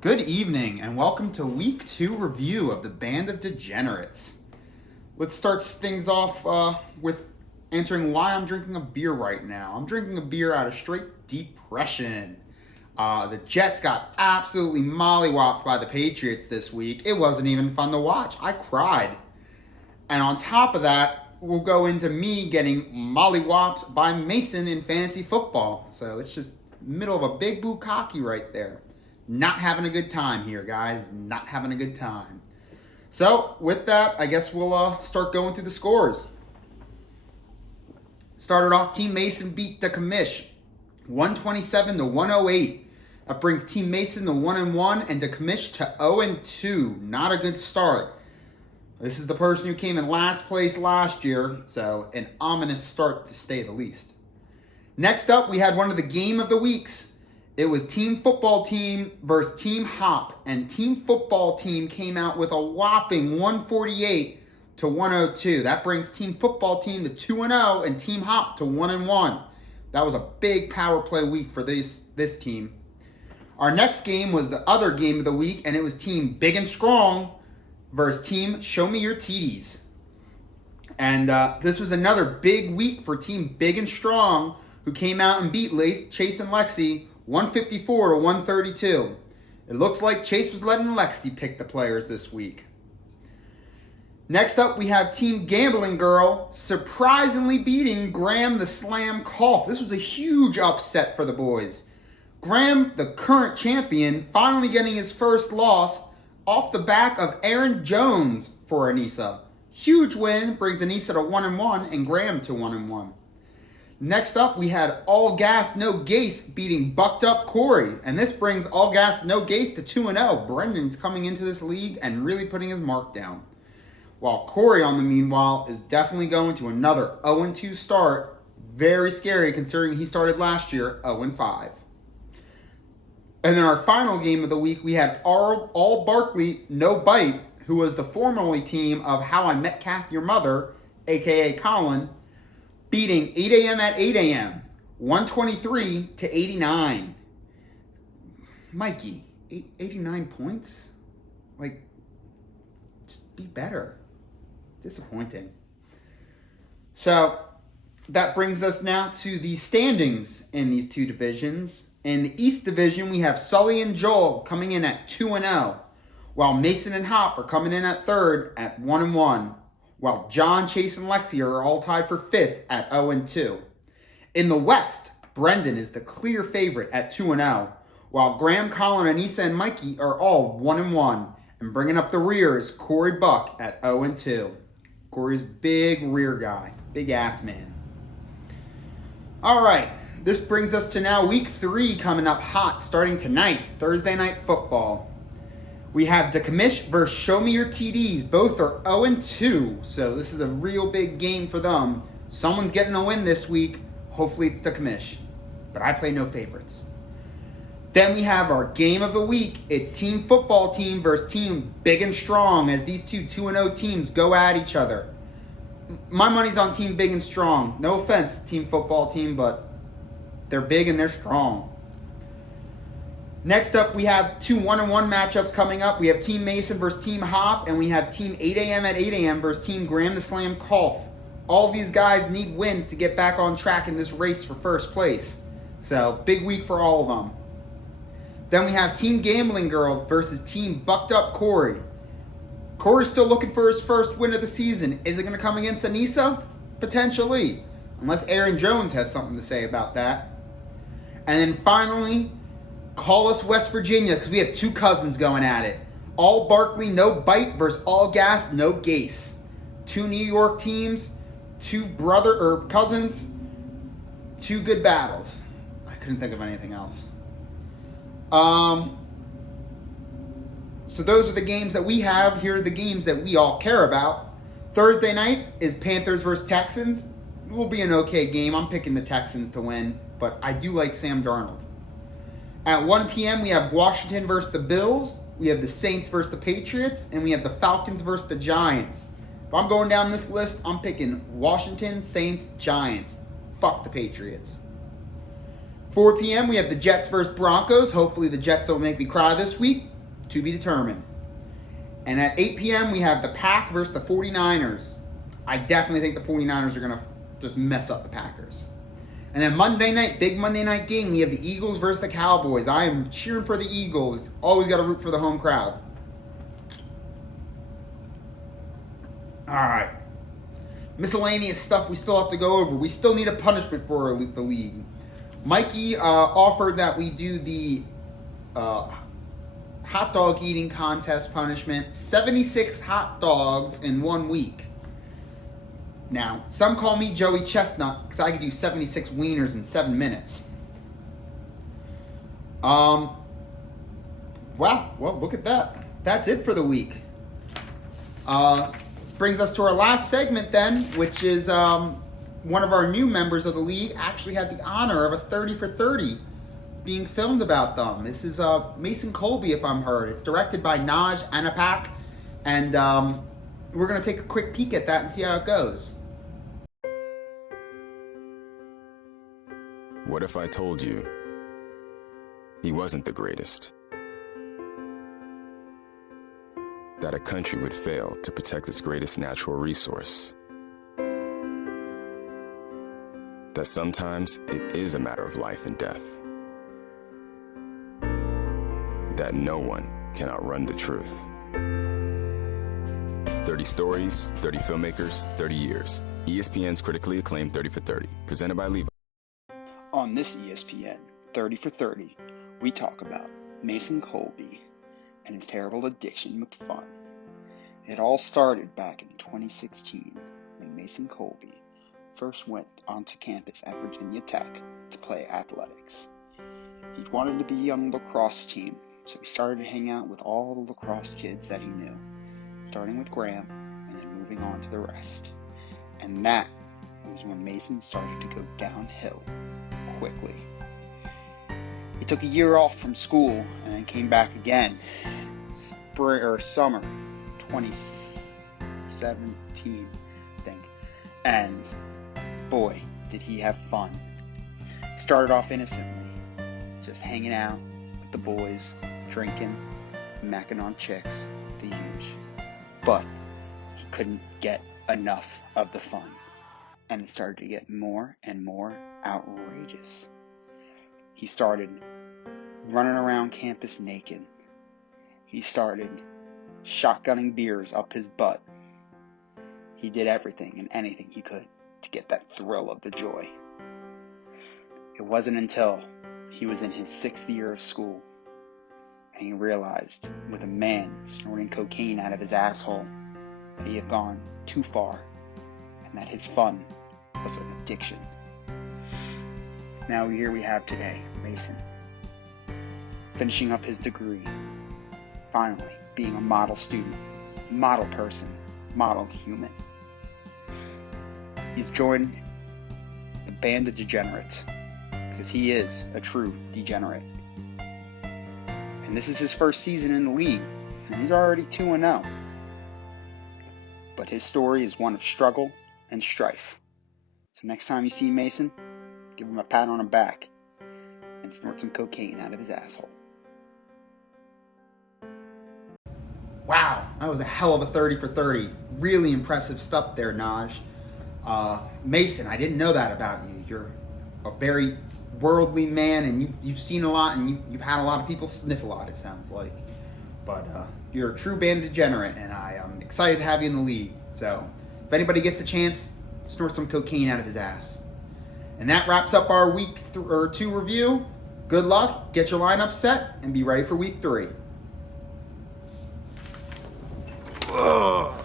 Good evening, and welcome to Week 2 review of the Band of Degenerates. Let's start things off with answering why I'm drinking a beer right now. I'm drinking a beer out of straight depression. The Jets got absolutely mollywopped by the Patriots this week. It wasn't even fun to watch. I cried. And on top of that, we'll go into me getting mollywopped by Mason in fantasy football. So it's just middle of a big bukkake right there. Not having a good time here, guys. Not having a good time. So, with that, I guess we'll start going through the scores. Started off, Team Mason beat the Commish 127-108. That brings Team Mason to 1-1 and the Commish to 0-2. Not a good start. This is the person who came in last place last year, so an ominous start to say the least. Next up, we had one of the game of the weeks. It was Team Football Team versus Team Hop, and Team Football Team came out with a whopping 148-102. That brings Team Football Team to 2-0 and Team Hop to 1-1. That was a big power play week for this team. Our next game was the other game of the week, and it was Team Big and Strong versus Team Show Me Your TDs. And this was another big week for Team Big and Strong, who came out and beat Chase and Lexi 154-132. It looks like Chase was letting Lexi pick the players this week. Next up, we have Team Gambling Girl surprisingly beating Graham the Slam Cough. This was a huge upset for the boys. Graham, the current champion, finally getting his first loss off the back of Aaron Jones for Anissa. Huge win, brings Anissa to 1-1 and Graham to 1-1. Next up, we had All Gas No Gase beating Bucked Up Corey. And this brings All Gas No Gase to 2-0. Brendan's coming into this league and really putting his mark down. While Corey, on the meanwhile, is definitely going to another 0-2 start. Very scary considering he started last year 0-5. And then our final game of the week, we had All Barkley No Bite, who was the formerly team of How I Met Kath Your Mother, a.k.a. Colin, beating 8 a.m. at 8 a.m., 123-89. Mikey, 89 points? Like, just be better. Disappointing. So, that brings us now to the standings in these two divisions. In the East Division, we have Sully and Joel coming in at 2-0, while Mason and Hop are coming in at third at 1-1. While John, Chase, and Lexi are all tied for 5th at 0-2. In the West, Brendan is the clear favorite at 2-0, while Graham, Colin, Anissa, and Mikey are all 1-1. And bringing up the rear is Corey Buck at 0-2. Corey's big rear guy, big ass man. All right, this brings us to now Week 3 coming up hot, starting tonight, Thursday Night Football. We have the Commish versus Show Me Your TDs. Both are 0-2, so this is a real big game for them. Someone's getting a win this week. Hopefully it's the Commish, but I play no favorites. Then we have our game of the week. It's Team Football Team versus Team Big and Strong, as these two 2-0 teams go at each other. My money's on Team Big and Strong. No offense, Team Football Team, but they're big and they're strong. Next up, we have two 1-1 matchups coming up. We have Team Mason versus Team Hop, and we have Team 8 a.m. at 8 a.m. versus Team Graham the Slam Cough. All these guys need wins to get back on track in this race for first place. So, big week for all of them. Then we have Team Gambling Girl versus Team Bucked Up Corey. Corey's still looking for his first win of the season. Is it going to come against Anissa? Potentially. Unless Aaron Jones has something to say about that. And then finally, Call Us West Virginia, because we have two cousins going at it. All Barkley No Bite versus All Gas No Gase. Two New York teams, two cousins, two good battles. I couldn't think of anything else. So those are the games that we have. Here are the games that we all care about. Thursday night is Panthers versus Texans. It will be an okay game. I'm picking the Texans to win, but I do like Sam Darnold. At 1 p.m., we have Washington versus the Bills. We have the Saints versus the Patriots. And we have the Falcons versus the Giants. If I'm going down this list, I'm picking Washington, Saints, Giants. Fuck the Patriots. 4 p.m. we have the Jets versus Broncos. Hopefully the Jets don't make me cry this week. To be determined. And at 8 p.m. we have the Pack versus the 49ers. I definitely think the 49ers are going to just mess up the Packers. And then Monday night, big Monday night game, we have the Eagles versus the Cowboys. I am cheering for the Eagles. Always got to root for the home crowd. All right. Miscellaneous stuff we still have to go over. We still need a punishment for the league. Mikey offered that we do the hot dog eating contest punishment. 76 hot dogs in 1 week. Now, some call me Joey Chestnut because I could do 76 wieners in 7 minutes. Wow, well, look at that. That's it for the week. Brings us to our last segment then, which is one of our new members of the league actually had the honor of a 30 for 30 being filmed about them. This is Mason Colby, if I'm heard. It's directed by Naj Anapak, and we're going to take a quick peek at that and see how it goes. What if I told you he wasn't the greatest? That a country would fail to protect its greatest natural resource? That sometimes it is a matter of life and death? That no one can outrun the truth? 30 stories, 30 filmmakers, 30 years. ESPN's critically acclaimed 30 for 30, presented by Levi. On this ESPN 30 for 30, we talk about Mason Colby and his terrible addiction with fun. It all started back in 2016 when Mason Colby first went onto campus at Virginia Tech to play athletics. He wanted to be on the lacrosse team, so he started to hang out with all the lacrosse kids that he knew, starting with Graham and then moving on to the rest. And that was when Mason started to go downhill quickly. He took a year off from school and then came back again, spring or summer 2017, I think. And boy, did he have fun. Started off innocently, just hanging out with the boys, drinking, macking on chicks, the huge. But he couldn't get enough of the fun, and it started to get more and more outrageous. He started running around campus naked. He started shotgunning beers up his butt. He did everything and anything he could to get that thrill of the joy. It wasn't until he was in his 6th year of school and he realized, with a man snorting cocaine out of his asshole, that he had gone too far and that his fun was an addiction. Now here we have today Mason, finishing up his degree, finally being a model student, model person, model human. He's joined the band of Degenerates because he is a true degenerate. And this is his first season in the league, and he's already 2-0. But his story is one of struggle and strife. So next time you see Mason, give him a pat on the back and snort some cocaine out of his asshole. Wow, that was a hell of a 30 for 30. Really impressive stuff there, Naj. Mason, I didn't know that about you. You're a very worldly man, and you've seen a lot, and you've had a lot of people sniff a lot, it sounds like. But you're a true band degenerate, and I am excited to have you in the league. So if anybody gets a chance, snort some cocaine out of his ass. And that wraps up our week 2 review. Good luck, get your lineup set, and be ready for week 3. Ugh.